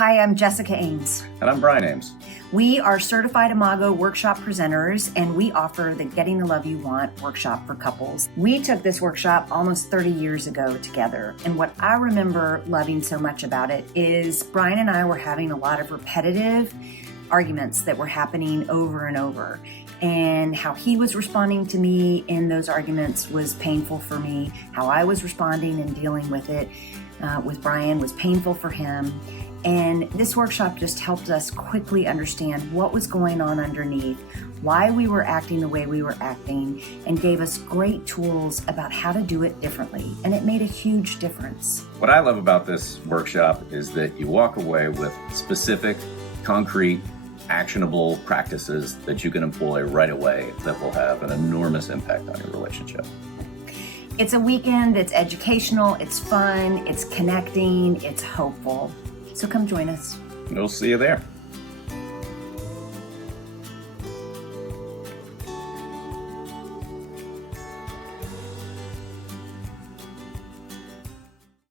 Hi, I'm Jessica Eames. And I'm Brian Eames. We are certified Imago workshop presenters, and we offer the Getting the Love You Want workshop for couples. We took this workshop almost 30 years ago together, and what I remember loving so much about it is Brian and I were having a lot of repetitive arguments that were happening over and over, and how he was responding to me in those arguments was painful for me. How I was responding and dealing with it with Brian was painful for him. And this workshop just helped us quickly understand what was going on underneath, why we were acting the way we were acting, and gave us great tools about how to do it differently. And it made a huge difference. What I love about this workshop is that you walk away with specific, concrete, actionable practices that you can employ right away that will have an enormous impact on your relationship. It's a weekend that's educational, it's fun, it's connecting, it's hopeful. So come join us. We'll see you there.